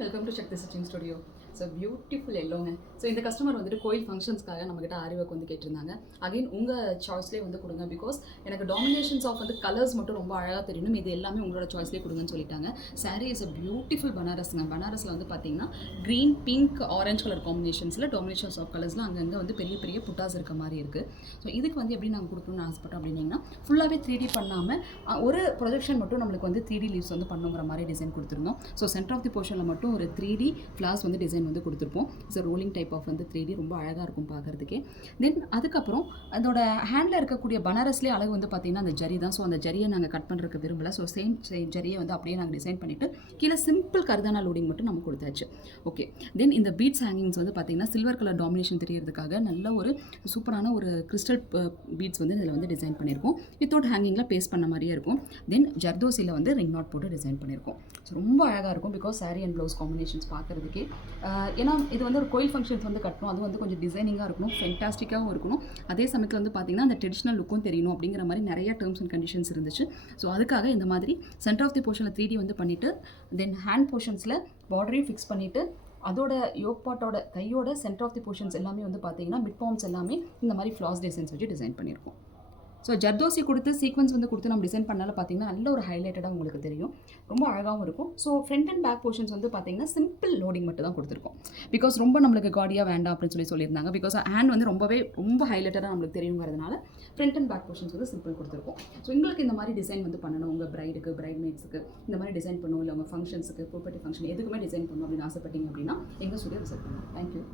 Welcome to check the stitching studio. So beautiful எல்லோங்க. So இந்த customer வந்துட்டு கோயில் ஃபங்க்ஷன்ஸ்க்காக நம்மகிட்ட ஆரி ஒர்க் வந்து கேட்டிருந்தாங்க. அகைன் உங்கள் சாய்ஸ்லேயே வந்து கொடுங்க. பிகாஸ் எனக்கு டாமினேஷன்ஸ் ஆஃப் வந்து கலர்ஸ் மட்டும் ரொம்ப அழகாக தெரியணும், இது எல்லாமே உங்களோட சாய்ஸ்லேயே கொடுங்கன்னு சொல்லிட்டாங்க. சாரீ இஸ் அ பியூட்டிஃபுல் பனாரஸ்ங்க. பனாரஸில் வந்து பார்த்தீங்கன்னா க்ரீன், பிங்க், ஆரஞ்ச் கலர் காம்பினேஷன்ஸில் டாமினேஷன்ஸ் ஆஃப் கலர்ஸில் அங்கங்கே வந்து பெரிய பெரிய புட்டாஸ் இருக்க மாதிரி இருக்குது. ஸோ இதுக்கு வந்து எப்படி நாங்கள் கொடுக்கணும்னு ஆசைப்பட்டோம் அப்படின்னா, ஃபுல்லாகவே 3D பண்ணாமல் ஒரு ப்ரொஜெக்ஷன் மட்டும் நம்மளுக்கு வந்து 3D லீவ்ஸ் வந்து பண்ணுங்கிற மாதிரி டிசைன் கொடுத்துருந்தோம். ஸோ சென்டர் ஆஃப் தி போர்ஷனில் மட்டும் ஒரு 3D ஃப்ளார்ஸ் வந்து டிசைன் வந்து கொடுத்துருப்போம். ஸோ ரோலிங் டைப் ஆஃப் வந்து 3D ரொம்ப அழகாக இருக்கும் பார்க்குறதுக்கே. தென் அதுக்கப்புறம் அதோட ஹேண்டில் இருக்கக்கூடிய பனாரஸ்லேயே அழகு வந்து பார்த்திங்கன்னா அந்த ஜரி தான். ஸோ அந்த ஜரியை நாங்கள் கட் பண்ணுறதுக்கு விரும்பலை. ஸோ சேம் ஜரியை வந்து அப்படியே நாங்கள் டிசைன் பண்ணிவிட்டு கீழே சிம்பிள் கர்தானா லோடிங் மட்டும் நம்ம கொடுத்தாச்சு. ஓகே. தென் இந்த பீட்ஸ் ஹேங்கிங்ஸ் வந்து பார்த்திங்கன்னா சில்வர் கலர் டாமினேஷன் தெரியறதுக்காக நல்ல ஒரு சூப்பரான ஒரு கிறிஸ்டல் பீட்ஸ் வந்து இதில் வந்து டிசைன் பண்ணியிருக்கோம். வித்தவுட் ஹேங்கிங்கில் பேஸ்ட் பண்ண மாதிரியே இருக்கும். தென் ஜர்தோசியில் வந்து ரிங் நாட் போட்டு டிசைன் பண்ணியிருக்கோம். ஸோ ரொம்ப அழகாக இருக்கும். Because sari and blouse combinations பார்க்குறதுக்கே ஏன்னா இது வந்து ஒரு கோயில் ஃபங்க்ஷன்ஸ் வந்து கட்டணும், அது வந்து கொஞ்சம் டிசைனிங்காக இருக்கணும், ஃபென்டாஸ்டிக்காகவும் இருக்கணும், அதே சமயத்தில் வந்து பார்த்திங்கன்னா அந்த ட்ரெடிஷ்னல் லுக்கும் தெரியணும் அப்படிங்கிற மாதிரி நிறைய டேர்ம்ஸ் அண்ட் கண்டிஷன்ஸ் இருந்துச்சு. ஸோ அதுக்காக இந்த மாதிரி சென்டர் ஆஃப் தி போர்ஷனில் 3D வந்து பண்ணிவிட்டு தென் ஹேண்ட் போர்ஷன்ஸில் பார்டரையும் ஃபிக்ஸ் பண்ணிவிட்டு அதோட யோக் பார்ட்டோட கையோட சென்டர் ஆஃப் தி போர்ஷன்ஸ் எல்லாமே வந்து பார்த்திங்கன்னா மிட் பாம்ஸ் எல்லாமே இந்த மாதிரி ஃப்ளாஸ் டிசைன்ஸ் வச்சு டிசைன் பண்ணியிருக்கோம். ஸோ ஜர்தோசி கொடுத்து சீக்வன்ஸ் வந்து கொடுத்து நம்ம டிசைன் பண்ணால பார்த்தீங்கன்னா நல்ல ஒரு ஹைலைட்டடாக உங்களுக்கு தெரியும், ரொம்ப அழகாகவும் இருக்கும். So front and back portions வந்து பார்த்தீங்கன்னா சிம்பிள் லோடிங் மட்டும் தான் கொடுத்துருக்கோம். பிகாஸ் ரொம்ப நம்மளுக்கு காடியாக வேண்டாம் அப்படின்னு சொல்லியிருந்தாங்க. பிகாஸ் ஹேண்ட் வந்து ரொம்ப ஹைலைட்டடாக நம்மளுக்கு தெரியுங்கிறதுனால ஃப்ரண்ட் அண்ட் பேக் போர்ஷன்ஸ் வந்து சிம்பிள் கொடுத்துருக்கோம். ஸோ உங்களுக்கு இந்த மாதிரி டிசைன் வந்து பண்ணணும், உங்கள் பிரைடுக்கு, பிரைட் மேட்ஸுக்கு இந்த மாதிரி டிசைன் பண்ணணும், இல்லை உங்கள் ஃபங்க்ஷன்ஸுக்கு, ப்ராப்பர்ட்டி ஃபங்க்ஷன் எதுக்குமே டிசைன் பண்ணணும் அப்படின்னு ஆசைப்பட்டீங்க அப்படின்னா எங்கள் ஸ்டுடியோ விசிட் பண்ணணும். தேங்க்யூ.